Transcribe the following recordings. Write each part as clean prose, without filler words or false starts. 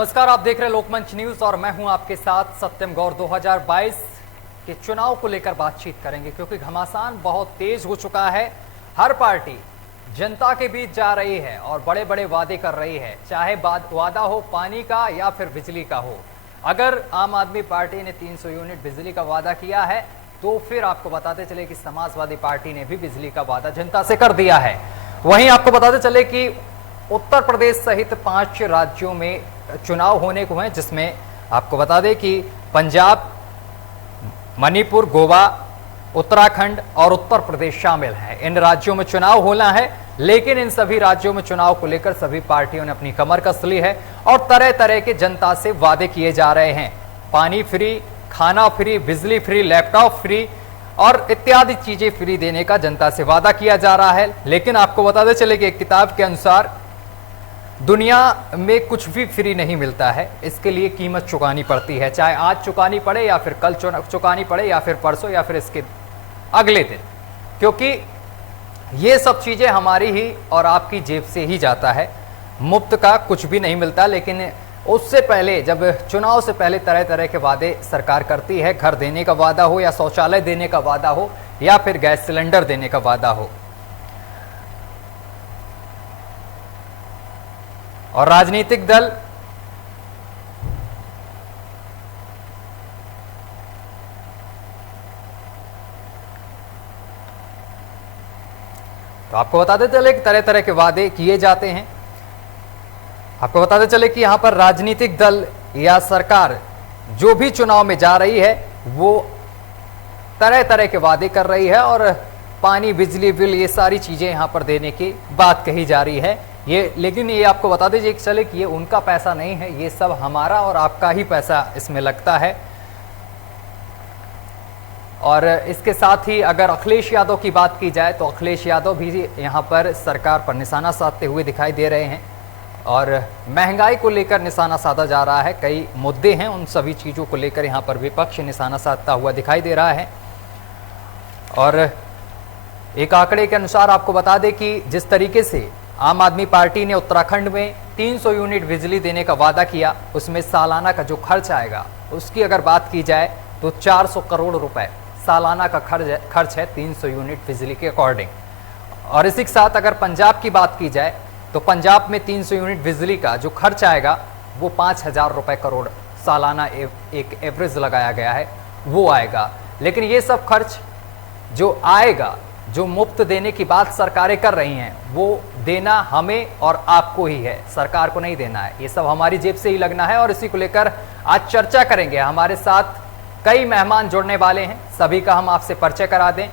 नमस्कार, आप देख रहे हैं लोकमंच न्यूज और मैं हूं आपके साथ सत्यम गौर। 2022 के चुनाव को लेकर बातचीत करेंगे क्योंकि घमासान बहुत तेज हो चुका है। हर पार्टी जनता के बीच जा रही है और बड़े बड़े वादे कर रही है, चाहे वादा हो पानी का या फिर बिजली का हो। अगर आम आदमी पार्टी ने 300 यूनिट बिजली का वादा किया है तो फिर आपको बताते चले कि समाजवादी पार्टी ने भी बिजली का वादा जनता से कर दिया है। वहीं आपको बताते चले कि उत्तर प्रदेश सहित 5 राज्यों में चुनाव होने को हैं, जिसमें आपको बता दें कि पंजाब, मणिपुर, गोवा, उत्तराखंड और उत्तर प्रदेश शामिल हैं। इन राज्यों में चुनाव होना है, लेकिन इन सभी राज्यों में चुनाव को लेकर सभी पार्टियों ने अपनी कमर कस ली है और तरह तरह के जनता से वादे किए जा रहे हैं। पानी फ्री, खाना फ्री, बिजली फ्री, लैपटॉप फ्री और इत्यादि चीजें फ्री देने का जनता से वादा किया जा रहा है। लेकिन आपको बताते चले कि एक किताब के अनुसार दुनिया में कुछ भी फ्री नहीं मिलता है, इसके लिए कीमत चुकानी पड़ती है, चाहे आज चुकानी पड़े या फिर कल चुकानी पड़े या फिर परसों या फिर इसके अगले दिन, क्योंकि ये सब चीजें हमारी ही और आपकी जेब से ही जाता है। मुफ्त का कुछ भी नहीं मिलता। लेकिन उससे पहले, जब चुनाव से पहले तरह तरह के वादे सरकार करती है, घर देने का वादा हो या शौचालय देने का वादा हो या फिर गैस सिलेंडर देने का वादा हो। और राजनीतिक दल तो आपको बताते चले कि तरह तरह के वादे किए जाते हैं। आपको बताते चले कि यहां पर राजनीतिक दल या सरकार जो भी चुनाव में जा रही है वो तरह तरह के वादे कर रही है और पानी, बिजली बिल, ये सारी चीजें यहां पर देने की बात कही जा रही है। लेकिन ये आपको बता दीजिए कि चले कि ये उनका पैसा नहीं है, ये सब हमारा और आपका ही पैसा इसमें लगता है। और इसके साथ ही अगर अखिलेश यादव की बात की जाए तो अखिलेश यादव भी यहाँ पर सरकार पर निशाना साधते हुए दिखाई दे रहे हैं और महंगाई को लेकर निशाना साधा जा रहा है। कई मुद्दे हैं, उन सभी चीज़ों को लेकर यहाँ पर विपक्ष निशाना साधता हुआ दिखाई दे रहा है। और एक आंकड़े के अनुसार आपको बता दें कि जिस तरीके से आम आदमी पार्टी ने उत्तराखंड में 300 यूनिट बिजली देने का वादा किया, उसमें सालाना का जो खर्च आएगा उसकी अगर बात की जाए तो 400 करोड़ रुपए सालाना का खर्च है 300 यूनिट बिजली के अकॉर्डिंग। और इसी के साथ अगर पंजाब की बात की जाए तो पंजाब में 300 यूनिट बिजली का जो खर्च आएगा वो 5,000 रुपए करोड़ सालाना एक एवरेज लगाया गया है, वो आएगा। लेकिन ये सब खर्च जो आएगा, जो मुफ्त देने की बात सरकारें कर रही हैं, वो देना हमें और आपको ही है, सरकार को नहीं देना है। ये सब हमारी जेब से ही लगना है और इसी को लेकर आज चर्चा करेंगे। हमारे साथ कई मेहमान जुड़ने वाले हैं, सभी का हम आपसे परिचय करा दें।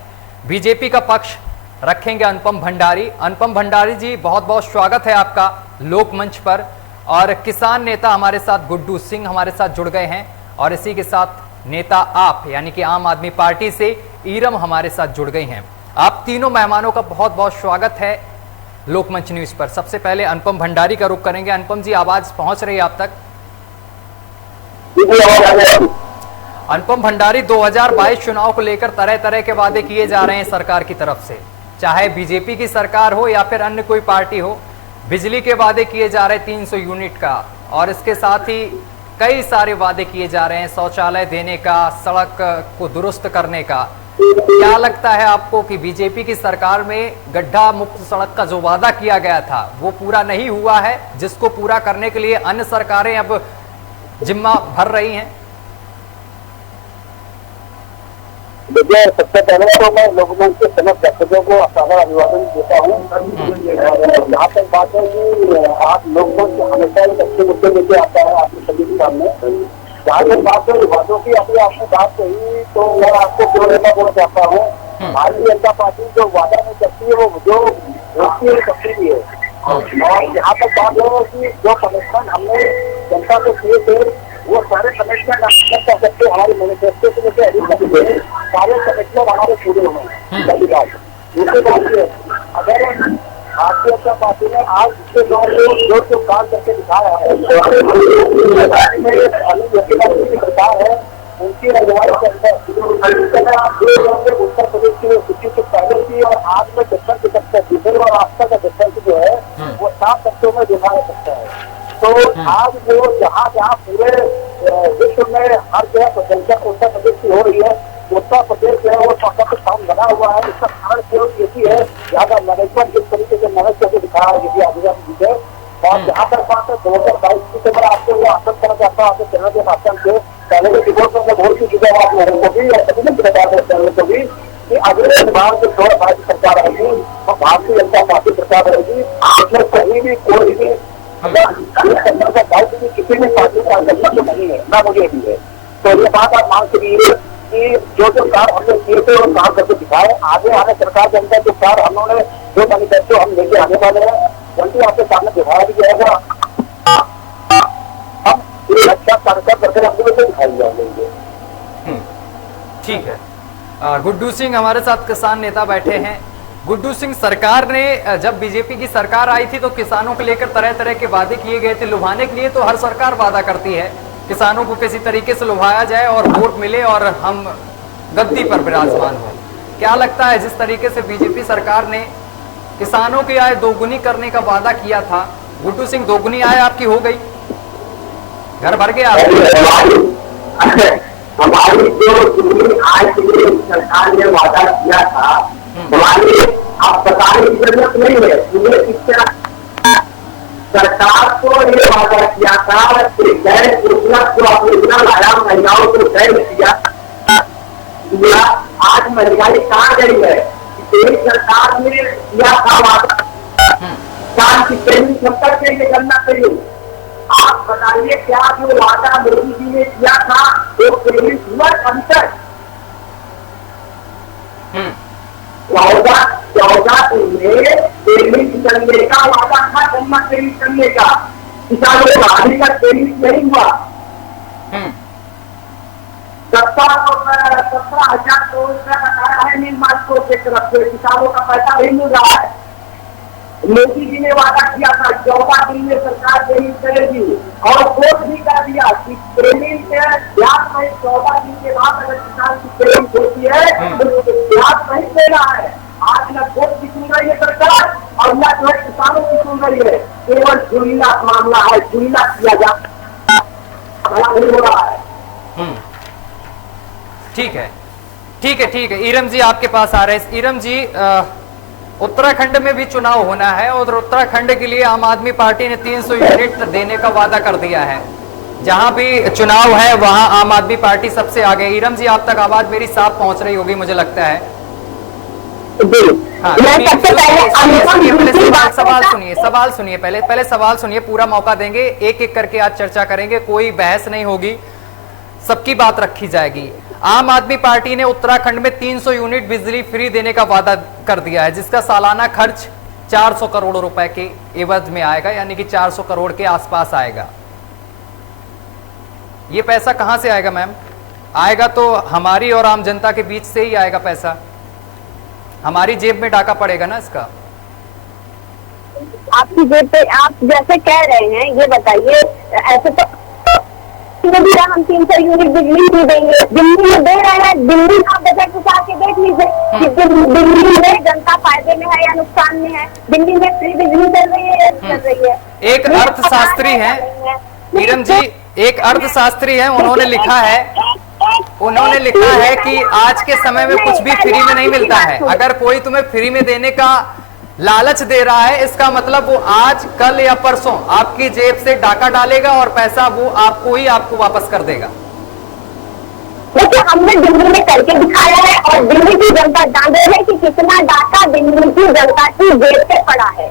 बीजेपी का पक्ष रखेंगे अनुपम भंडारी। अनुपम भंडारी जी, बहुत बहुत स्वागत है आपका लोकमंच पर। और किसान नेता हमारे साथ गुड्डू सिंह हमारे साथ जुड़ गए हैं और इसी के साथ नेता आप यानी कि आम आदमी पार्टी से ईरम हमारे साथ जुड़ गई हैं। आप तीनों मेहमानों का बहुत बहुत स्वागत है लोकमंच न्यूज पर। सबसे पहले अनुपम भंडारी का रुख करेंगे। अनुपम जी, आवाज पहुंच रही है आप तक? अनुपम भंडारी, 2022 चुनाव को लेकर तरह तरह के वादे किए जा रहे हैं सरकार की तरफ से, चाहे बीजेपी की सरकार हो या फिर अन्य कोई पार्टी हो। बिजली के वादे किए जा रहे हैं 300 यूनिट का, और इसके साथ ही कई सारे वादे किए जा रहे हैं शौचालय देने का, सड़क को दुरुस्त करने का। क्या लगता है आपको कि बीजेपी की सरकार में गड्ढा मुक्त सड़क का जो वादा किया गया था वो पूरा नहीं हुआ है, जिसको पूरा करने के लिए अन्य सरकारें अब जिम्मा भर रही हैं? देखिए, सबसे पहले तो मैं लोकमंच के समस्त दर्शकों को सादर अभिवादन देता हूँ। जहाँ तक बात है कि आप लोकमंच हमेशा एक अच्छे मुद्दे लेके आता है आपके सभी के सामने। जहाँ तक बात है वादों की, अपनी आपने बात कही तो मैं आपको क्यों नेता बोलना चाहता हूँ। भारतीय जनता पार्टी जो वादा नहीं करती है वो जो उसकी करती भी है। और जहाँ तक बात है कि जो कमिटमेंट हमने जनता को किए थे वो सारे कमिटमेंट आप कर सकते, हमारे मैनिफेस्टो से लेकर अधिक सारे कमिटमेंट हमारे पूरे हुए हैं। पहली बात। दूसरी बात ये, अगर भारतीय जनता पार्टी ने आज इसके दौर में जो काम करके दिखाया है, सरकार है उनकी अगुवाई के अंदर आप उत्तर प्रदेश की सूची से पहले की और आज में डिफरेंस डीजल और आस्था का डिफरेंस जो है वो 7 तत्वों में देखा जा सकता है। तो आज वो जहाँ जहाँ पूरे विश्व में हर जगह प्रशंसा उत्तर प्रदेश की हो रही है, उत्तर प्रदेश जो है वो सबका काम बना हुआ है। इसका कारण केवल यही है, यहाँ का मैनेजमेंट जिस तरीके से मैनेज करके दिखाया है यदि आदिवासी जी है। और जहाँ तक बात है 2022 की, तो मैं आपको वो आसन करना चाहता हूँ आपके चैनल के माध्यम से, पहले के रिपोर्ट में बोल चुका हूँ आप लोगों को भी और सभी ने बता दें चैनल को भी कि अगले बार जो 2022 सरकार रहेगी वो भारतीय जनता पार्टी सरकार रहेगी। इसमें कहीं भी कोई भी किसी भी पार्टी का गलत नहीं है, ना मुझे भी है। तो ये बात आप मान सकिए कि जो कार्य हमने किए थे वो काम करके दिखाए। आगे आने सरकार के अंदर जो कार्य हमने जो मैनिफेस्टो हम लेके आने वाले हैं जल्दी आपके सामने दिखाया भी जाएगा। हम अच्छा कार्यक्रम करके अपने को दिखाई जाएंगे। ठीक है। गुड्डू सिंह हमारे साथ किसान नेता बैठे हैं। गुड्डू सिंह, सरकार ने जब बीजेपी की सरकार आई थी तो किसानों को लेकर तरह तरह के वादे किए गए थे। लुभाने के लिए तो हर सरकार वादा करती है, किसानों को किसी तरीके से लुभाया जाए और वोट मिले और हम गद्दी पर विराजमान हो। क्या लगता है जिस तरीके से बीजेपी सरकार ने किसानों की आय दोगुनी करने का वादा किया था, गुड्डू सिंह दोगुनी आय आपकी हो गई? घर भर गया? हमारी जो आय के लिए सरकार ने वादा किया था, हमारी अब बताने की जरूरत नहीं है। सरकार को ये वादा किया था कि गैस योजना को आप योजना लाया, महिलाओं को गैस दिया। आज महंगाई कहाँ गई है? सरकार ने किया था वादा, किसान की ट्रेनिंग क्षमता के लिए करना चाहिए। आप बताइए क्या जो वादा मोदी जी ने किया था वो ट्रेनिंग हुआ अंतर 14 में ट्रेनिंग करने का वादा था, गन्ना ट्रेनिंग करने का, किसानों का अभी तक ट्रेनिंग नहीं हुआ। 17,000 करोड़ रुपया बताया है निर्माण को के तरफ से, किसानों का पैसा नहीं मिल रहा है। मोदी जी ने वादा किया था 14 दिन में सरकार ट्रेनिंग करेगी और वोट भी कर दिया कि ट्रेनिंग के ब्याज में 14 दिन के बाद अगर किसान की ट्रेनिंग होती है तो ब्याज नहीं दे रहा है। आज न वोट की सुन रही है सरकार और न जो है किसानों की सुन रही है, केवल जुड़ीला मामला है, जुड़ीला किया जा नहीं हो रहा है। ठीक है, ठीक है, ठीक है। ईरम जी आपके पास आ रहे हैं। ईरम जी, उत्तराखंड में भी चुनाव होना है और उत्तराखंड के लिए आम आदमी पार्टी ने 300 यूनिट देने का वादा कर दिया है। जहां भी चुनाव है वहां आम आदमी पार्टी सबसे आगे। ईरम जी, आप तक आवाज मेरी साफ पहुंच रही होगी मुझे लगता है। हाँ, सवाल सुनिए, पहले सवाल सुनिए, पूरा मौका देंगे, एक एक करके आज चर्चा करेंगे, कोई बहस नहीं होगी, सबकी बात रखी जाएगी। आम आदमी पार्टी ने उत्तराखंड में 300 यूनिट बिजली फ्री देने का वादा कर दिया है, जिसका सालाना खर्च 400 करोड़ रुपए के एवज में आएगा, यानी कि 400 करोड़ के आसपास आएगा। ये पैसा कहां से आएगा मैम? आएगा तो हमारी और आम जनता के बीच से ही आएगा पैसा, हमारी जेब में डाका पड़ेगा ना इसका। आपकी जेब पे आप जैसे कह रहे हैं, ये बताइए, ऐसे तो हम 300 यूनिट बिजली भी देंगे, दिल्ली में दे रहे हैं, दिल्ली का बजट उठा के देख लीजिए कि दिल्ली में जनता फायदे में है या नुकसान में है। दिल्ली में फ्री बिजली चल रही है, चल रही है। एक अर्थशास्त्री हैं नीरम जी, एक अर्थशास्त्री हैं, उन्होंने लिखा है कि आज के समय में कुछ भी फ्री में नहीं मिलता है। अगर कोई तुम्हें फ्री में देने का लालच दे रहा है, इसका मतलब वो आज, कल या परसों आपकी जेब से डाका डालेगा और पैसा वो आपको वापस कर देगा। देखिए, हमने दिल्ली में करके दिखाया है और दिल्ली की जनता जान रही है कि कितना डाका दिल्ली की जनता की जेब पे पड़ा है।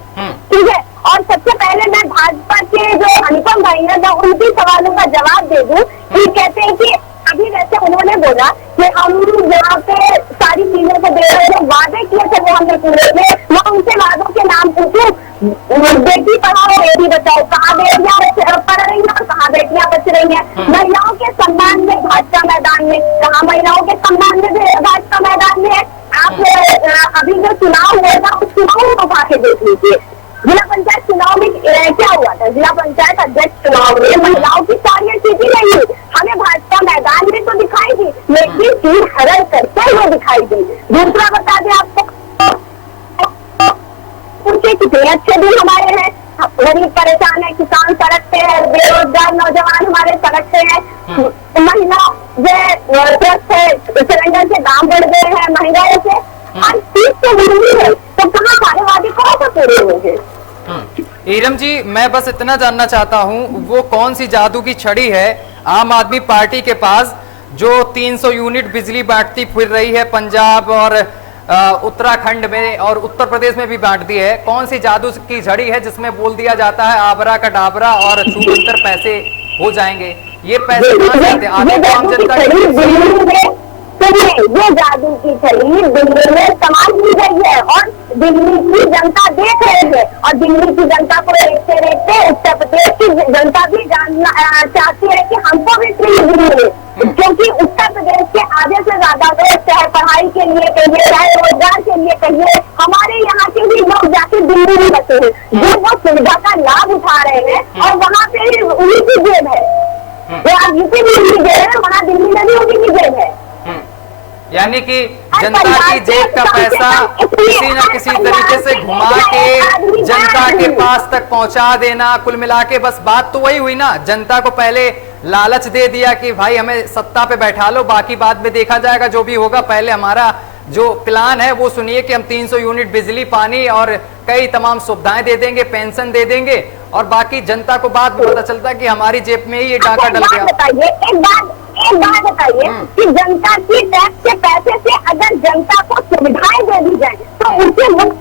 ठीक है, और सबसे पहले मैं भाजपा के जो अनुपम भाई है, मैं उनके सवालों का जवाब दे दूं कि कहते हैं कि अभी वैसे उन्होंने बोला कि हम यहाँ पे सारी चीजों को दे रहे हैं, वादे किए थे वो हमने पूरे किए। मैं उनसे वादों के नाम पूछूं, बेटी पढ़ाओ बेटी बचाओ, कहाँ बेटियां पढ़ रही हैं और कहाँ बेटियां बच रही हैं। महिलाओं के सम्मान में भाजपा मैदान में, कहाँ महिलाओं के सम्मान में भाजपा मैदान में है। आप अभी जो चुनाव हुआ था उस चुनाव को उठा के देख लीजिए। जिला पंचायत चुनाव में क्या हुआ था? जिला पंचायत अध्यक्ष चुनाव में महिलाओं की सारी स्थिति नहीं हुई, हमें भाजपा मैदान में तो दिखाई दी, लेकिन चीज हरण करते हुए दिखाई दी। दूसरा बता दें आपको, उनके कितने अच्छे दिन हमारे हैं, गरीब परेशान है, किसान सड़क पे है, बेरोजगार नौजवान हमारे सड़क पे है, महिला जो ट्रक है, सिलेंडर के दाम बढ़ गए हैं, महंगाई से हर चीज तो जरूरी है, तो कहाँ सारे वादे कौन से पूरे होंगे? ईरम जी, मैं बस इतना जानना चाहता हूँ, वो कौन सी जादू की छड़ी है आम आदमी पार्टी के पास जो 300 यूनिट बिजली बांटती फिर रही है पंजाब और उत्तराखंड में और उत्तर प्रदेश में भी बांट दी है? कौन सी जादू की झड़ी है जिसमें बोल दिया जाता है आबरा का डाबरा और छूमंतर पैसे हो जाएंगे? ये पैसे कहाँ से आते हैं? आगे तो आम जनता ये जादू की छड़ी दिल्ली में समाज दी गई है और दिल्ली की जनता देख रही है और दिल्ली की जनता को देखते देखते उत्तर प्रदेश की जनता भी जानना चाहती है कि हमको भी फ्री दिल्ली मिले, क्योंकि उत्तर प्रदेश के आधे से ज्यादा लोग चाहे पढ़ाई के लिए कहिए, चाहे रोजगार के लिए कहिए, हमारे यहाँ के भी लोग जाके दिल्ली में बसे हैं, जो वो सुविधा का लाभ उठा रहे हैं और वहाँ पे उन्हीं की जेब है, जो आज यूपी में उनकी जेब है, वहाँ दिल्ली में भी उन्हीं की जेब है। यानी कि जनता की जेब का पैसा किसी न किसी तरीके से घुमा के जनता के पास तक पहुंचा देना, कुल मिला के बस बात तो वही हुई ना, जनता को पहले लालच दे दिया कि भाई हमें सत्ता पे बैठा लो, बाकी बाद में देखा जाएगा जो भी होगा, पहले हमारा जो प्लान है वो सुनिए कि हम 300 यूनिट बिजली, पानी और कई तमाम सुविधाएं दे देंगे, पेंशन दे देंगे और बाकी जनता को बाद में पता चलता है कि हमारी जेब में ही ये डाका डल गया। एक बात बताइए कि जनता की टैक्स के पैसे से अगर जनता को सुविधाएं दे दी जाए तो उससे मुक्त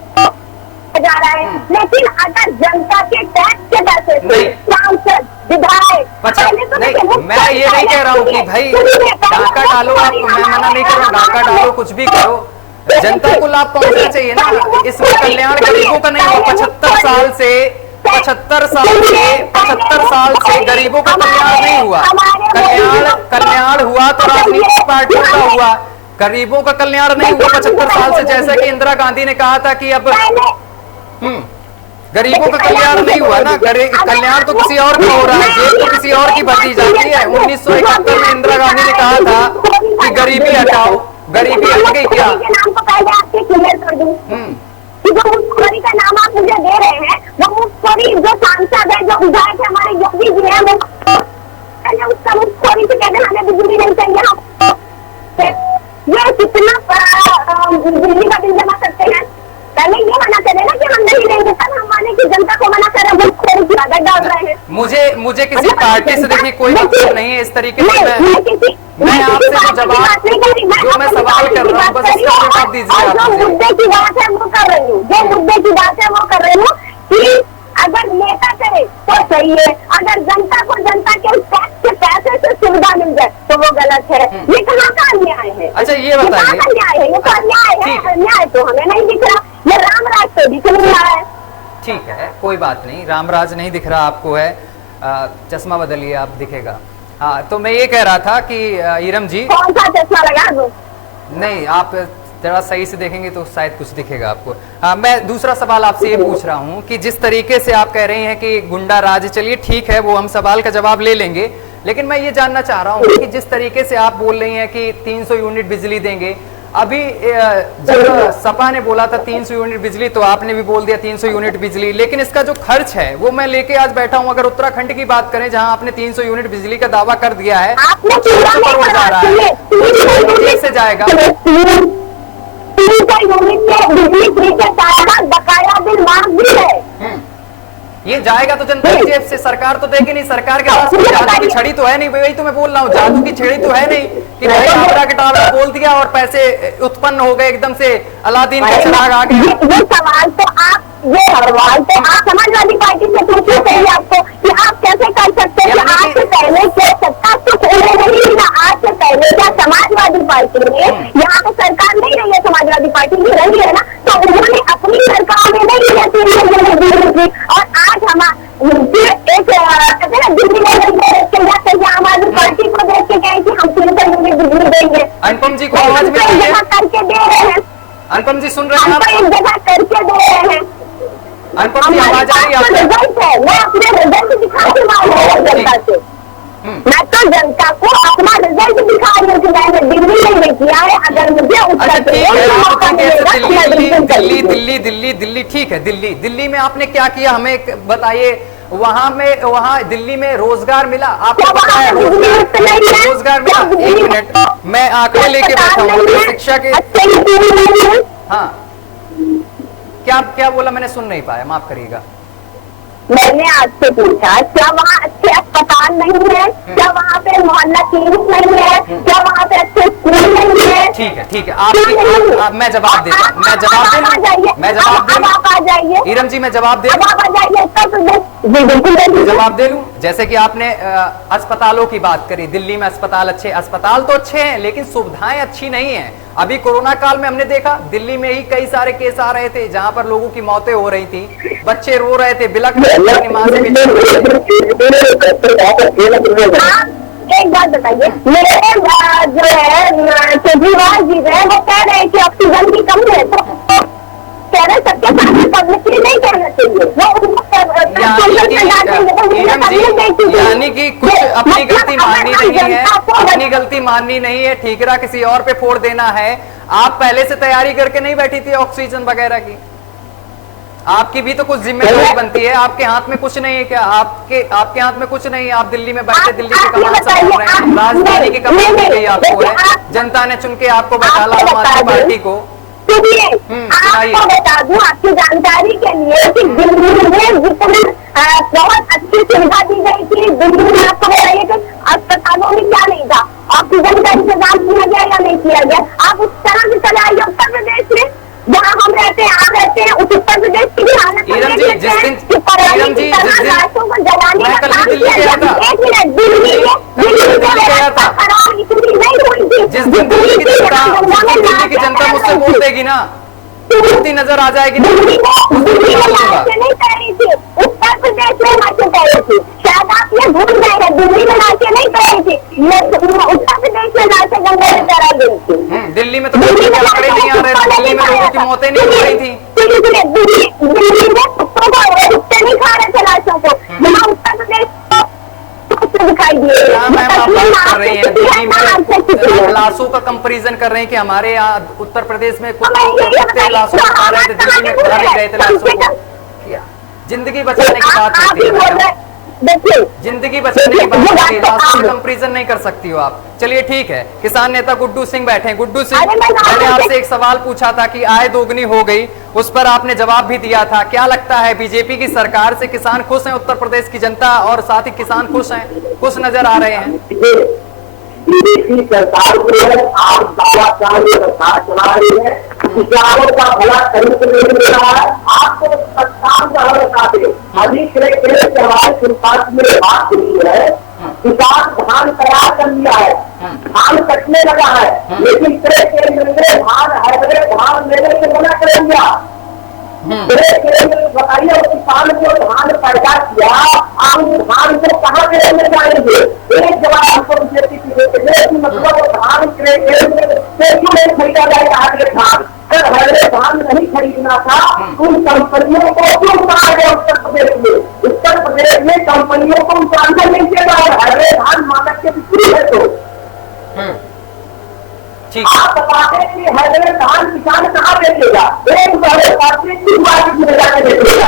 जा रहा है, लेकिन अगर जनता के टैक्स के पैसे से सांसद, विधायक, मैं ये नहीं कह रहा हूँ कि भाई डाका डालो आप, मैं मना नहीं कर रहा हूँ, डाका डालो कुछ भी करो, जनता को लाभ पहुंचना चाहिए ना। इसमें कल्याण गरीबों का नहीं हुआ, 75 साल से गरीबों का कल्याण नहीं हुआ। कल्याण हुआ तो राजनीतिक पार्टियों का हुआ, गरीबों का कल्याण नहीं हुआ 75 साल से। जैसा कि इंदिरा गांधी ने कहा था कि अब गरीबों का कल्याण नहीं हुआ ना, कल्याण तो किसी और का हो रहा है, जेब तो किसी और की भरती जाती है। 1971 में इंदिरा गांधी ने कहा था कि गरीबी हटाओ, गरीबी हट गई क्या? जो मुख्यमंत्री का नाम आप मुझे दे रहे हैं, वो मुख्यमंत्री जो सांसद है, जो विधायक है, हमारे योगी जी है, वो उसका मुख्यमंत्री से कहते हैं हमें बिजली नहीं चाहिए। ये कितना बिजली का बिल जमा करते हैं, पहले ये मना करे ना कि हम नहीं देंगे, तब हम माने कि जनता को मना कर रहे डाल रहे हैं। मुझे किसी पार्टी से देखिए कोई मतलब नहीं है इस तरीके से। मैं आपसे जो जवाब, जो मैं सवाल कर रहा हूँ बस इसका जवाब दीजिए। जो मुद्दे की बात है वो कर रही हूँ, जो मुद्दे की बात है वो कर रही हूँ कि अगर नेता करे तो सही है, अगर जनता को जनता के टैक्स के पैसे से सुविधा मिल जाए तो वो गलत है। ये कहाँ का अन्याय है? अच्छा ये बताइए, अन्याय है, ये तो अन्याय है, अन्याय तो हमें नहीं दिख रहा, ये रामराज तो दिख नहीं रहा है। ठीक है, कोई बात नहीं, रामराज नहीं दिख रहा आपको है, चश्मा बदलिए आप दिखेगा। हाँ, तो मैं ये कह रहा था कि ईरम जी, कौन सा चश्मा लगा दूं? नहीं, आप जरा सही से देखेंगे तो शायद कुछ दिखेगा आपको। मैं दूसरा सवाल आपसे ये पूछ रहा हूँ कि जिस तरीके से आप कह रहे हैं कि गुंडा राज, चलिए ठीक है, वो हम सवाल का जवाब ले लेंगे, लेकिन मैं ये जानना चाह रहा हूँ कि जिस तरीके से आप बोल रही हैं कि 300 यूनिट बिजली देंगे, अभी जब सपा ने बोला था 300 यूनिट बिजली तो आपने भी बोल दिया 300 यूनिट बिजली, लेकिन इसका जो खर्च है वो मैं लेके आज बैठा हूं। अगर उत्तराखंड की बात करें जहां आपने 300 यूनिट बिजली का दावा कर दिया है, आपने जा रहा है से जाएगा बकाया बिल मांग भी है, ये जाएगा तो जनता की जेब से, सरकार तो देगी नहीं। सरकार के पास कोई जादू की छड़ी तो है नहीं, वही तो मैं बोल रहा हूँ, जादू की छड़ी तो है नहीं कि भाई आबरा के टावरा बोल दिया और पैसे उत्पन्न हो गए एकदम से, अलादीन का चिराग आ गया। ये सवाल तो आप समाजवादी पार्टी से पूछना चाहिए आपको कि आप कैसे कर सकते हैं। आज से पहले क्या सत्ता तो नहीं ना, आज से पहले क्या समाजवादी पार्टी ने, यहाँ तो सरकार नहीं रही है, समाजवादी पार्टी की रही है ना, तो उन्होंने अपनी सरकार में नहीं लिया और आज हम एक कहते हैं दिल्ली में आम आदमी पार्टी को देख के कहें कि हम 300 यूनिट बिजली देंगे। अनुपम जी को आवाज में करके दे रहे हैं, अनुपम जी सुन रहे हैं आप? एक जगह करके दे रहे हैं। अनुपम जी आवाज आ रही है? रिजल्ट है, मैं अपने रिजल्ट दिखा के मांग रहा हूँ जनता से, मैं तो जनता को अपना रिजल्ट दिखा रही हूँ कि मैंने दिल्ली में नहीं किया है। अगर मुझे उत्तर प्रदेश दिल्ली दिल्ली दिल्ली दिल्ली ठीक है, दिल्ली दिल्ली में आपने क्या किया हमें बताइए। वहां दिल्ली में रोजगार मिला आपको पता है? रोजगार मिला। एक मिनट, मैं आंकड़े लेके बैठा हूँ शिक्षा के। हाँ, क्या क्या बोला मैंने सुन नहीं पाया, माफ करिएगा। मैंने आपसे पूछा क्या वहाँ अच्छे अस्पताल नहीं है, क्या वहाँ पे मोहल्ला क्लिनिक नहीं है, क्या वहाँ पे अच्छे स्कूल नहीं है? ठीक है मैं जवाब देता हूँ, मैं जवाब दे लूँ। आप आ जाइए इरम जी, मैं जवाब दे आप आ जाइए उत्तर प्रदेश। जी बिल्कुल जवाब दे लूं। जैसे कि आपने अस्पतालों की बात करी, दिल्ली में अस्पताल तो अच्छे हैं लेकिन सुविधाएं अच्छी नहीं है। अभी कोरोना काल में हमने देखा दिल्ली में ही कई सारे केस आ रहे थे जहां पर लोगों की मौतें हो रही थी, बच्चे रो रहे थे, बिलख रहे थे, अपनी मां से एक बात बताइए, मेरे जो है केजरीवाल जी वो कह रहे हैं कि ऑक्सीजन की कमी है, तो कह रहे सबके सामने पब्लिकली नहीं कहना चाहिए। यानी कि कुछ अपनी गलती माननी नहीं है, अपनी गलती माननी नहीं है, ठीकरा किसी और पे फोड़ देना है। आप पहले से तैयारी करके नहीं बैठी थी ऑक्सीजन वगैरह की? आपकी भी तो कुछ जिम्मेदारी बनती है। आपके हाथ में कुछ नहीं है क्या? आपके हाथ में कुछ नहीं है। आप दिल्ली में बैठे दिल्ली की कमान संभाल रहे हैं, राजधानी की कमान दी गई आपको है, जनता ने चुन के आपको बैठाला आम आदमी पार्टी को। आपको बता दूं आपकी जानकारी के लिए कि दिल्ली में जितनी बहुत अच्छी सुविधा दी गई थी, दिल्ली में आपको बताइए कि अस्पतालों में क्या नहीं था, ऑक्सीजन का इंतजाम किया गया या नहीं किया गया। आप उस तरह से चले आइए उत्तर प्रदेश में जहाँ हम रहते हैं, आप रहते हैं, उस उत्तर प्रदेश की भी हालत को जलाने का काम किया। एक मिनट, दिल्ली खराब इतनी नहीं हुई थी। जिस दिन दिल्ली की जनता मुझसे बोल देगी ना, उतनी नजर आ जाएगी। दिल्ली नहीं कह रही थी, उत्तर प्रदेश में नाचे कह रही थी। शायद आप ये भूल गए हैं, दिल्ली में नाचे नहीं कह रही थी, उत्तर प्रदेश में नाचे गंगा में तैरा गई थी। दिल्ली में तो आंकड़े नहीं आ रहे थे, दिल्ली में लोगों की मौतें नहीं हो रही थी। दिल्ली में कुत्तों को कुत्ते नहीं खा रहे थे लाशों को, जहाँ उत्तर प्रदेश दिखाई दिए। कर रही है दिल्ली में लाशों का कंपैरिजन कर रहे हैं कि हमारे यहाँ उत्तर प्रदेश में कुत्ते लाशों को खा रहे थे, दिल्ली में खा नहीं रहे थे लाशों को। जिंदगी बचाने की बात होती है, जिंदगी बचाने की बात होती है, लाशों का कंपैरिजन नहीं कर सकती हो आप। चलिए ठीक है, किसान नेता गुड्डू सिंह बैठे हैं। गुड्डू सिंह, मैंने आपसे एक सवाल पूछा था कि आय दोगुनी हो गई, उस पर आपने जवाब भी दिया था। क्या लगता है बीजेपी की सरकार से किसान खुश हैं? उत्तर प्रदेश की जनता और साथ ही किसान खुश हैं, खुश नजर आ रहे हैं? बीजेपी सरकार जो है आज दावा सरकार चला रही है, किसानों का भला कहीं से नहीं मिल रहा है। आपको सरकार का हल बताते अभी में बात हुई है, किसान धान तैयार कर लिया है, धान कटने लगा है, लेकिन धान हाइब्रिड धान लेने से मना कर दिया। बताइए किसान को धान पैदा किया, आप धान को कहाँ से लेने जाएंगे? एक जवाब हमको मतलब धान क्यों नहीं खरीदा जाएगा? हाइब्रिड धान अगर हाइब्रिड धान नहीं खरीदना था, उन कंपनियों को क्यों उतारा गया उत्तर प्रदेश में? उत्तर प्रदेश में कंपनियों को उतारना नहीं चाहिए, हाइब्रिड धान मानक के बिक्री है। तो आप बताते हैं कि हाइब्रिड धान किसान कहाँ बेचेगा?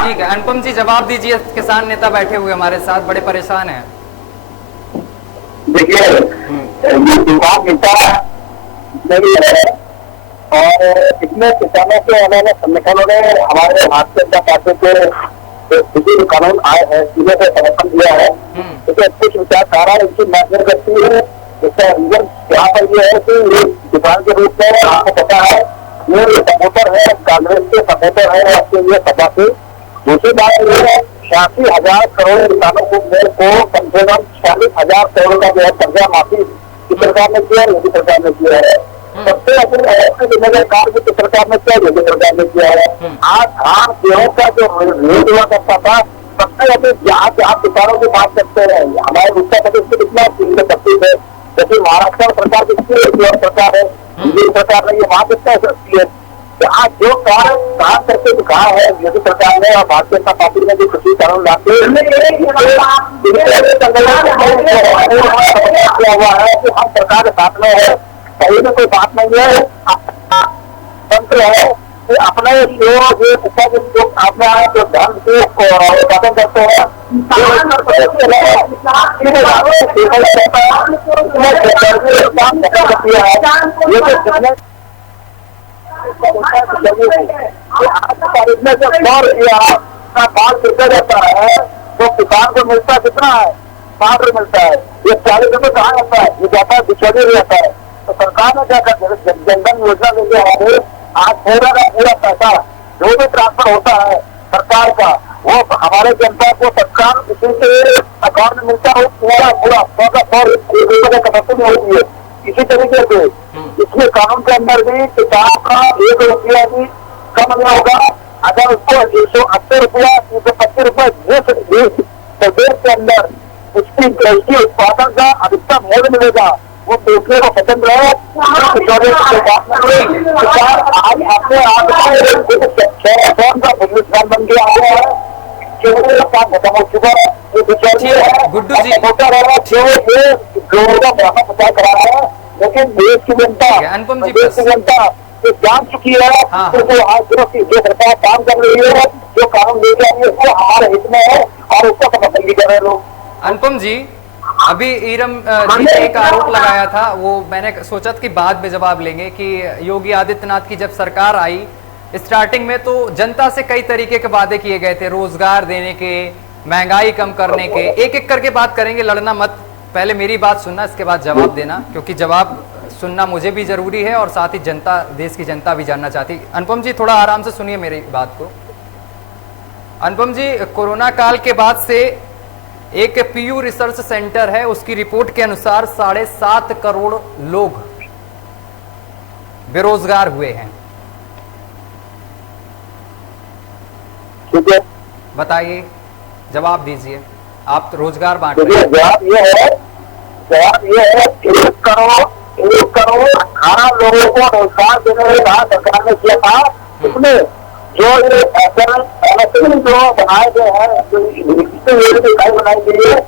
ठीक है, अनुपम जी जवाब दीजिए। किसान नेता बैठे हुए हमारे साथ बड़े परेशान हैं। देखिए, किसान नेता नहीं है और इसमें किसानों के अलग संगठनों ने हमारे भारतीय जनता पार्टी के जो कानून आए हैं सीधे से समर्थन दिया है। इसे कुछ विचारधारा इनकी मान्य करती है। इसका रीजन यहाँ पर यह है कि ये किसान के रूप में आपको पता है ये सपोर्टर है, कांग्रेस के सपोर्टर है आपके लिए सभा से। दूसरी बात यह है 86,000 करोड़ किसानों को कम से कम 46,000 करोड़ का जो है कर्जा माफी सरकार ने किया, योगी सरकार ने किया है। सबसे अधिक जिम्मेदार कार्य की सरकार ने किया, योगी सरकार ने किया है। आज धान गेहूं का जो रेट हुआ करता था, सबसे अधिक आज आप किसानों की बात करते हैं। हमारे उत्तर प्रदेश में कितना तकलीफ है, जैसे महाराष्ट्र सरकार कितनी सरकार है, बीजेपी सरकार ने ये वहां कितना सकती है। आज जो काम करके दिखा है योगी सरकार ने और भारतीय जनता पार्टी ने जो कृषि कानून लाते हुआ है कि हम सरकार के साथ में है, कहीं में कोई बात नहीं है। तंत्र है कि अपने जो अपने जो धर्म को उत्पादन करते हैं आज की तारीख में जब दौर किया माल बेचा जाता है तो किसान को मिलता कितना है, 60 रुपये मिलता है। ये 40 रुपये कहाँ जाता है, ये जाता है बिचौलिए में जाता है। तो सरकार ने क्या कर जनधन योजना में जो है आज पूरा का पूरा पैसा जो भी ट्रांसफर होता है सरकार का वो हमारे जनता को तत्काल किसी के अकाउंट में मिलता है, पूरा पूरा 100 का 100 रुपये का कटौती में होती है। इसी तरीके से इसमें कानून के अंदर भी किसान का 1 रुपया भी कम नहीं होगा। अगर उसको 180 रुपया 125 रुपये प्रदेश के अंदर उसकी उत्पादन का अधिकतम मूल्य मिलेगा, वो बेचने को पसंद रहे। आज अपने आप का बिजनेसमैन बन के आ गया है, काम खत्म हो चुका है। गुड्डू जी होता रहा जो ये लोगों का पैसा प्रचार करा रहा है, लेकिन देश की जनता अनुपम जी देश की जनता ये जान चुकी है। हाँ। तो आज जो सरकार काम कर रही है, जो कानून लेके आई है, वो हमारे हित में है और उसका पसंद कर रहे हैं लोग। अनुपम जी, अभी ईरम जी ने एक आरोप लगाया था, वो मैंने सोचा कि बाद में जवाब लेंगे कि योगी आदित्यनाथ की जब सरकार आई स्टार्टिंग में तो जनता से कई तरीके के वादे किए गए थे, रोजगार देने के, महंगाई कम करने के। एक एक करके बात करेंगे, लड़ना मत, पहले मेरी बात सुनना, इसके बाद जवाब देना, क्योंकि जवाब सुनना मुझे भी जरूरी है और साथ ही जनता, देश की जनता भी जानना चाहती। अनुपम जी थोड़ा आराम से सुनिए मेरी बात को। अनुपम जी, कोरोना काल के बाद से एक पीयू रिसर्च सेंटर है, उसकी रिपोर्ट के अनुसार 7.5 करोड़ लोग बेरोजगार हुए हैं। ठीक है, बताइए, जवाब दीजिए, आप तो रोजगार बांट रहे हैं। जवाब ये है 1 करोड़ 18 लोगों को रोजगार देने के बाद सरकार ने किया था। उसमें जो ये जो बनाए गए हैं, जो इकाई बनाई गई है,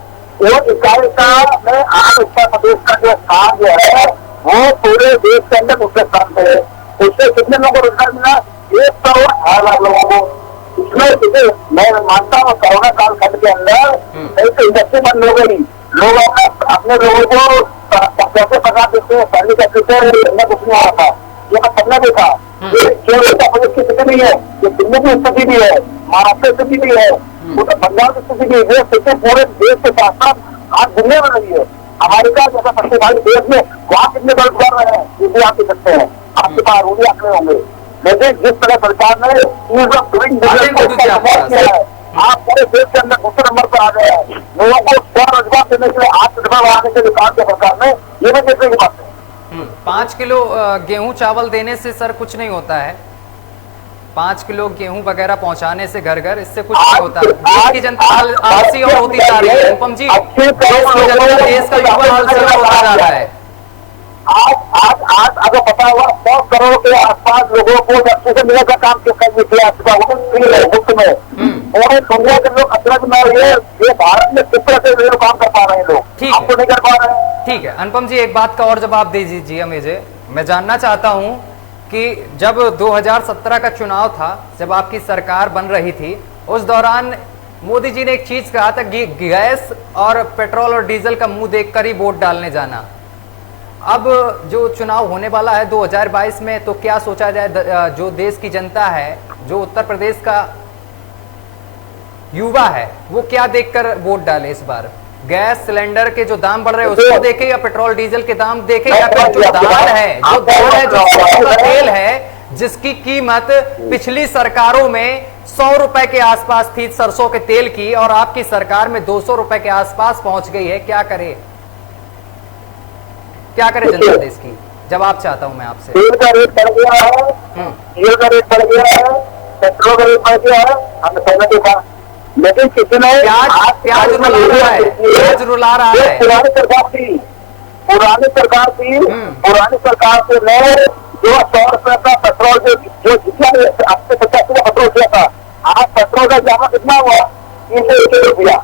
वो इकाई का में आज उत्तर प्रदेश का जो स्थान जो है वो पूरे देश के अंदर उसके स्थान पे है। उससे कितने लोगों को रोजगार मिला? 1 करोड़ 18 लाख लोगों को। इसमें मैं मानता हूँ कोरोना काल खंड के अंदर एक इंडस्ट्री बंद हो गई, लोग अपने लोगों को कैसे पकड़ा देते हैं, सर्विस ऑफिसर कुछ नहीं आ रहा था, ये मैं सबने देखा। प्रदेश की स्थिति भी है, ये दिल्ली की स्थिति भी है, महाराष्ट्र की स्थिति भी है, उत्तर बंगाल की स्थिति भी है। ये स्थिति पूरे देश के साथ साथ आज दुनिया में रही है। अमेरिका जैसा सबसे बड़ी देश में वहाँ कितने बेरोजगार रहे हैं, ये भी आप देख सकते हैं, आपके पास रूढ़ी आंकड़े होंगे। लेकिन जिस तरह सरकार ने आप पूरे देश के अंदर दूसरे नंबर पर आ गए हैं, लोगों को स्वरोजगार देने के लिए, आत्मनिर्भर बनाने के लिए काम किया सरकार ने, ये भी देखने की बात है। 5 किलो गेहूं चावल देने से सर कुछ नहीं होता है, 5 किलो गेहूं वगैरह पहुंचाने से घर घर, इससे कुछ नहीं होता है। देश की जनता आलसी और होती जा रही है। अनुपम जी, देश का युवा आलसी और होता जा रहा है। आज अगर पता हुआ 100 करोड़ के आसपास लोगों को ऑक्सीजन मिलने का काम किया चुका मुफ्त में। पूरे दुनिया के लोग अचरज में ये भारत में किस तरह से काम कर पा रहे हैं लोग, ठीक आपको नहीं कर पा रहे हैं। ठीक है अनुपम जी, एक बात का और जवाब दे दीजिए मुझे। मैं जानना चाहता हूं कि जब 2017 का चुनाव था, जब आपकी सरकार बन रही थी, उस दौरान मोदी जी ने एक चीज कहा था कि गैस और पेट्रोल और डीजल का मुंह देखकर ही वोट डालने जाना। अब जो चुनाव होने वाला है 2022 में, तो क्या सोचा जाए, जो देश की जनता है, जो उत्तर प्रदेश का युवा है, वो क्या देखकर वोट डाले इस बार? गैस सिलेंडर के जो दाम बढ़ रहे हैं उसको देखे, या पेट्रोल डीजल के दाम देखे, या फिर जो दाल है, जो सरसों का तेल है, जिसकी कीमत पिछली सरकारों में 100 रुपए के आसपास थी सरसों के तेल की, और आपकी सरकार में 200 रुपए के आसपास पहुंच गई है। क्या करे, क्या करे जनता देश की? जवाब चाहता हूं मैं आपसे। तेल का रेट बढ़ गया है, डीजल का रेट बढ़ गया है, पेट्रोल का रेट बढ़ गया है, हमने पहले देखा। लेकिन किसी ने प्याज रुला रहा है, प्याज रुला रहा है। पुरानी सरकार थी, पुरानी सरकार से ने जो 100 रुपए का पेट्रोल जो जितना 80-85 का पेट्रोल किया था, आज पेट्रोल का दाम कितना हुआ? 301 रुपया।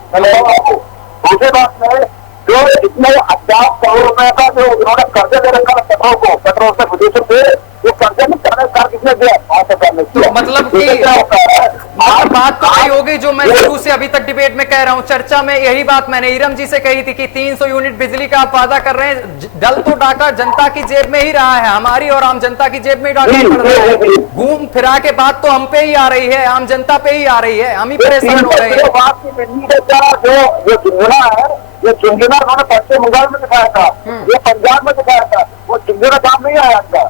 दूसरी बात में जो जितने 50 करोड़ रुपए का जो उन्होंने कर्जा दे रखा पेट्रोल को, पेट्रोल से विदेशों से, वो कर्जा में सरकार किसने दिया? भारत सरकार ने तो मतलब कि बात तो वही होगी जो मैं शुरू से अभी तक डिबेट में कह रहा हूं, चर्चा में यही बात मैंने इरम जी से कही थी कि 300 यूनिट बिजली का आप वादा कर रहे हैं, डल तो डाका जनता की जेब में ही रहा है, हमारी और आम जनता की जेब में ही डाका पड़ रहा है। घूम फिरा के बात तो हम पे ही आ रही है, आम जनता पे ही आ रही है, हम ही परेशान हो रहे हैं। जो झुंझुना उन्होंने पश्चिम बंगाल में दिखाया था, ये पंजाब में दिखाया था, वो झुंझुना काम नहीं आया था।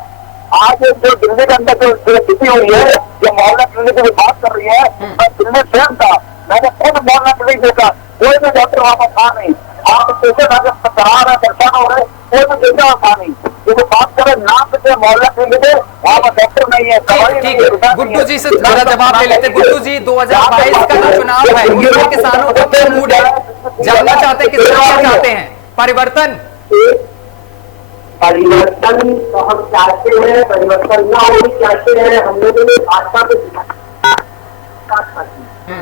आज जो दिल्ली के अंदर जो स्थिति हुई है, जो मोहल्ला क्लिनिक की बात कर रही है, मैं दिल्ली स्वयं था, मैंने खुद मोहल्ला क्लिनिक देखा, कोई भी डॉक्टर वहां पर था नहीं। आप पेशेंट आगे करा रहे, परेशान हो रहे, कोई भी देखा था नहीं। जो बात करें नाम से मोहल्ला क्लिनिक है, वहां पर डॉक्टर नहीं है। ठीक है, गुड्डू जी से थोड़ा जवाब ले लेते। गुड्डू जी, 2022 का जो चुनाव है उसमें किसानों का क्या मूड है, जानना चाहते हैं किसान क्या चाहते हैं, परिवर्तन तो हम चाहते हैं, परिवर्तन न होनी चाहते हैं। हम लोगों ने भाजपा को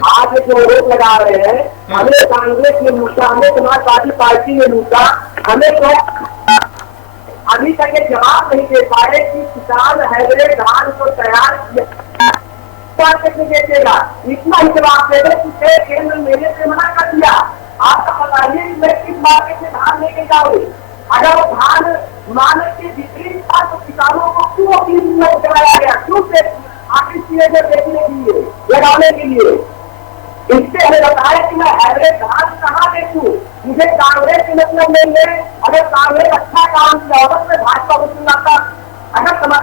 आज जो रोक लगा रहे हैं, हमें कांग्रेस ने लूटा, हमें समाजवादी पार्टी ने लूटा, हमें तो अभी तक ये जवाब नहीं दे पाए कि किसान हाइब्रिड धान को तैयार बेचेगा। इतना ही जवाब दे दे कि केंद्र मेरे से मना कर दिया। आपका बताइए कि मैं किस मार्केट से धान लेके जाऊँ? अगर वो धान मानक के विपरीत था तो किसानों को क्यों अपील कराया गया, क्यों से आखिर किए गए बेचने के लिए, लगाने के लिए? इससे हमें बताया कि मैं हाइब्रिड धान कहाँ बेचूं? मुझे कांग्रेस से मतलब नहीं है। अगर कांग्रेस अच्छा काम किया होगा तो मैं भाजपा को चुनाता, अगर काम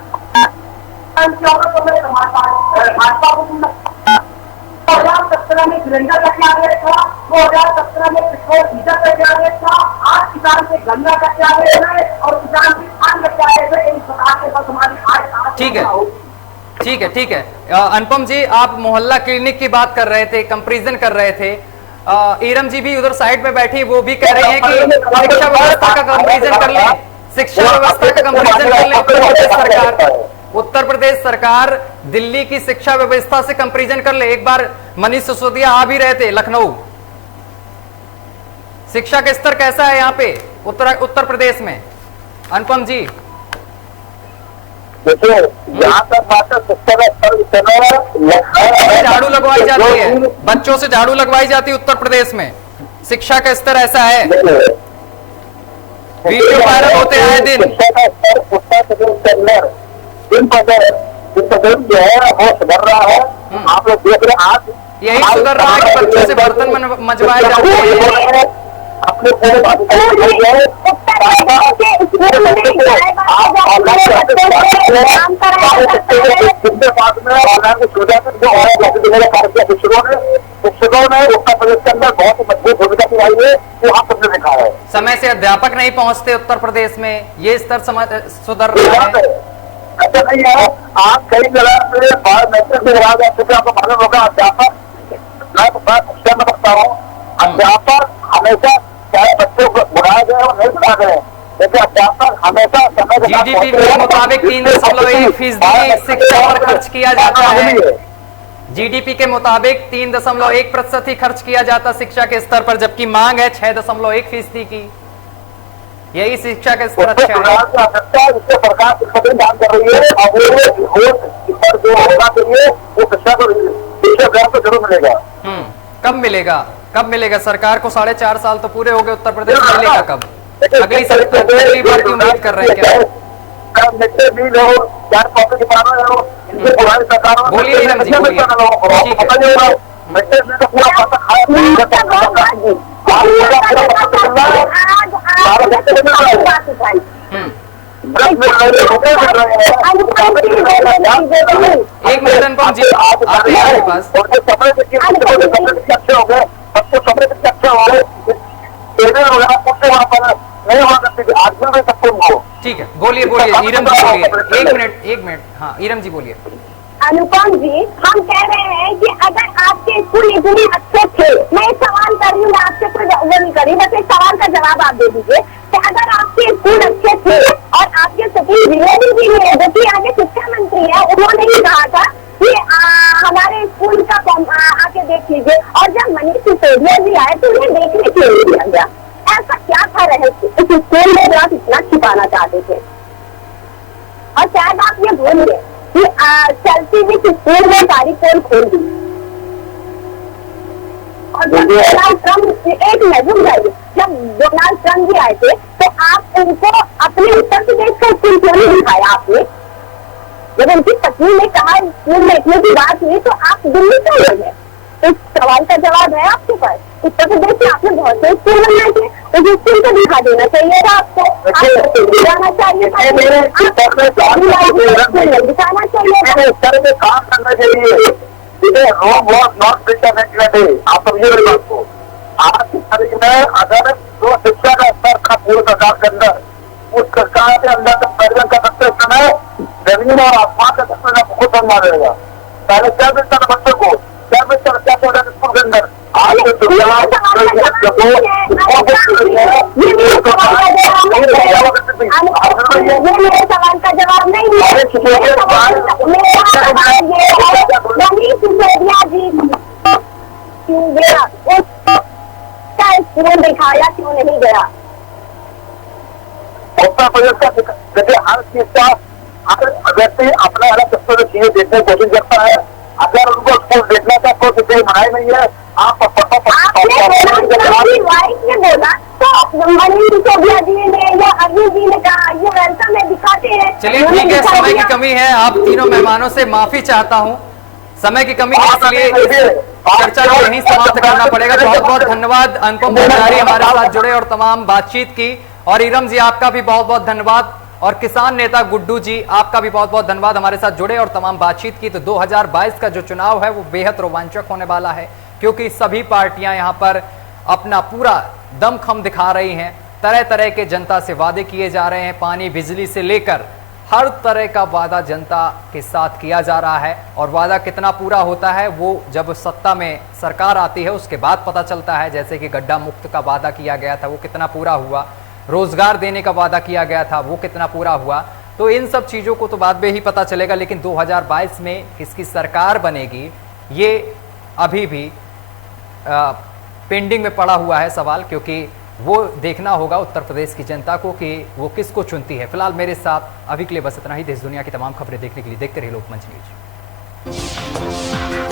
किया होगा तो मैं भाजपा को चुनाता। 2017 में सिलेंडर का क्या रेट था, 2017 में पेट्रोल डीजल का क्या रेट था, आज किसान से गन्ना का क्या रेट है और किसान की धान का क्या रेट है, इन सरकार के पास हमारी आज ठीक है, ठीक है, ठीक है। अनुपम जी, आप मोहल्ला क्लिनिक की बात कर रहे थे, कंपैरिजन कर रहे थे। इरम जी भी उधर साइड में बैठी, वो भी कह रहे हैं कि शिक्षा व्यवस्था का कंपैरिजन कर ले, शिक्षा व्यवस्था का कंपैरिजन कर ले। उत्तर प्रदेश सरकार दिल्ली की शिक्षा व्यवस्था से कंपैरिजन कर ले। एक बार मनीष सिसोदिया आ भी रहे थे लखनऊ। शिक्षा का स्तर कैसा है यहाँ पे उत्तर प्रदेश में, अनुपम जी? देखिए, यहाँ तक बात झाड़ू लगवाई जाती है, बच्चों से झाड़ू लगवाई जाती है उत्तर प्रदेश में, शिक्षा का स्तर ऐसा है, वीडियो वायरल होते आए दिन। उत्तर प्रदेश के अंदर दिन जो है वो सुधर रहा है। आप लोग देख रहे हैं, आज यही सुधर रहा है कि बच्चों से बर्तन मंजवाए जाते हैं। अपने पूरे शिक्षकों ने उत्तर प्रदेश के अंदर बहुत ही मजबूत भूमिका निभाई है, वहाँ सबने देखा है। समय से अध्यापक नहीं पहुँचते उत्तर प्रदेश में, ये स्तर सुधर रहा है। ऐसा नहीं है, आप कई जगह पे मैट्रिक में लगा चुके, आपको मालूम होगा। अध्यापक, मैं बताता हूँ, अध्यापक हमेशा चाहे बच्चों को बुलाया गए और नहीं बुलाया गए, लेकिन अध्यापक हमेशा समय जीडीपी के मुताबिक 3.1% शिक्षा पर खर्च किया जाता है। जीडीपी के मुताबिक 3.1% ही खर्च किया जाता शिक्षा के स्तर पर, जबकि मांग है 6.1% की। यही शिक्षा का स्तर अच्छा है। इससे सरकार काम कर रही है और जो होना चाहिए वो शिक्षा को जरूर मिलेगा। कब मिलेगा, कब मिलेगा? सरकार को 4.5 साल तो पूरे हो गए, उत्तर प्रदेश में मिलेगा कब? अगली बार की उम्मीद कर रहे हैं क्या? बोलिए इरम जी, बोलिए। एक मिनट अनुपम जी, आते हैं आपके पास। अच्छे हो गए, बच्चे समय से अच्छे हो गए, वहाँ पर नहीं हुआ करती थी, आज भी सकते हो। ठीक है, बोलिए बोलिए इरम जी, बोलिए। एक मिनट, हाँ इरम जी बोलिए। अनुपम जी, हम कह रहे हैं कि अगर आपके स्कूल इतने अच्छे थे, मैं एक सवाल कर रही हूँ, आपसे कोई वो नहीं करी, बस एक सवाल का जवाब आप दे दीजिए कि अगर आपके स्कूल अच्छे थे और आपके सतीश द्विवेदी जी ने, जो कि आगे शिक्षा मंत्री है, उन्होंने ही कहा था कि हमारे स्कूल का आके देख लीजिए, और जब मनीष सिसोदिया जी आए तो उन्हें देखने के लिए दिया गया। ऐसा क्या था रहस्य इस स्कूल में जो आप इतना छिपाना चाहते थे? और शायद आप ये भूल गए कि चलती हुई स्कूल में सारी पोल खोल दी। और जब डोनाल्ड ट्रम्प, एक नजर जाइए, जब डोनाल्ड ट्रम्प जी आए थे तो आप उनको अपने उत्तर प्रदेश का स्कूल क्यों नहीं दिखाया आपने? जब उनकी पत्नी ने कहा स्कूल देखने की बात हुई तो आप दिल्ली क्यों गए हैं? इस सवाल का जवाब है आपके पास। उत्तर प्रदेश में आपने बहुत से स्कूल बनाए थे, उस स्कूल को दिखा देना चाहिए था आपको, जाना चाहिए था, दिखाना चाहिए था, काम करना चाहिए। आप समझिए मेरी बात को। आज की तारीख में अगर जो शिक्षा का स्तर था पूरे सरकार के अंदर, उस सरकार के अंदर तक परिवर्तन का सकते समय जमीन और आसमान का सकते बहुत सम्मान रहेगा। पहले क्या मिलता था बच्चों को, क्या मिलता क्या स्कूल के अंदर, आज मेरे सवाल का जवाब नहीं है। सिसोदिया जी क्यों गया, उसका स्कूल दिखाया क्यों नहीं गया? उत्तर प्रदेश का देखिए हर चीज का व्यक्ति अपना अलग तस्वीर चीजें देखने की कोशिश करता है। अगर उनको स्कूल देखना था कोई किसी मनाही नहीं है। आप वाइफ ने बोला तो मनीष सिसोदिया जी ने या अरविंद जी ने कहा ये वेलकम में दिखाते हैं। चलिए ठीक है, समय की कमी है, आप तीनों मेहमानों से माफी चाहता हूँ, समय की कमी है, इसलिए चर्चा को यहीं समाप्त करना पड़ेगा। बहुत बहुत धन्यवाद अनुपम भंडारी हमारे साथ जुड़े और तमाम बातचीत की, और इरम जी आपका भी बहुत बहुत धन्यवाद, और किसान नेता गुड्डू जी आपका भी बहुत बहुत धन्यवाद हमारे साथ जुड़े और तमाम बातचीत की। तो 2022 का जो चुनाव है वो बेहद रोमांचक होने वाला है, क्योंकि सभी पार्टियां यहां पर अपना पूरा दमखम दिखा रही हैं। तरह तरह के जनता से वादे किए जा रहे हैं, पानी बिजली से लेकर हर तरह का वादा जनता के साथ किया जा रहा है, और वादा कितना पूरा होता है वो जब सत्ता में सरकार आती है उसके बाद पता चलता है। जैसे कि गड्ढा मुक्त का वादा किया गया था वो कितना पूरा हुआ, रोजगार देने का वादा किया गया था वो कितना पूरा हुआ। तो इन सब चीज़ों को तो बाद में ही पता चलेगा, लेकिन 2022 में किसकी सरकार बनेगी ये अभी भी पेंडिंग में पड़ा हुआ है सवाल, क्योंकि वो देखना होगा उत्तर प्रदेश की जनता को कि वो किसको चुनती है। फिलहाल मेरे साथ अभी के लिए बस इतना ही। देश दुनिया की तमाम खबरें देखने के लिए देखते रहिए लोकमंच न्यूज।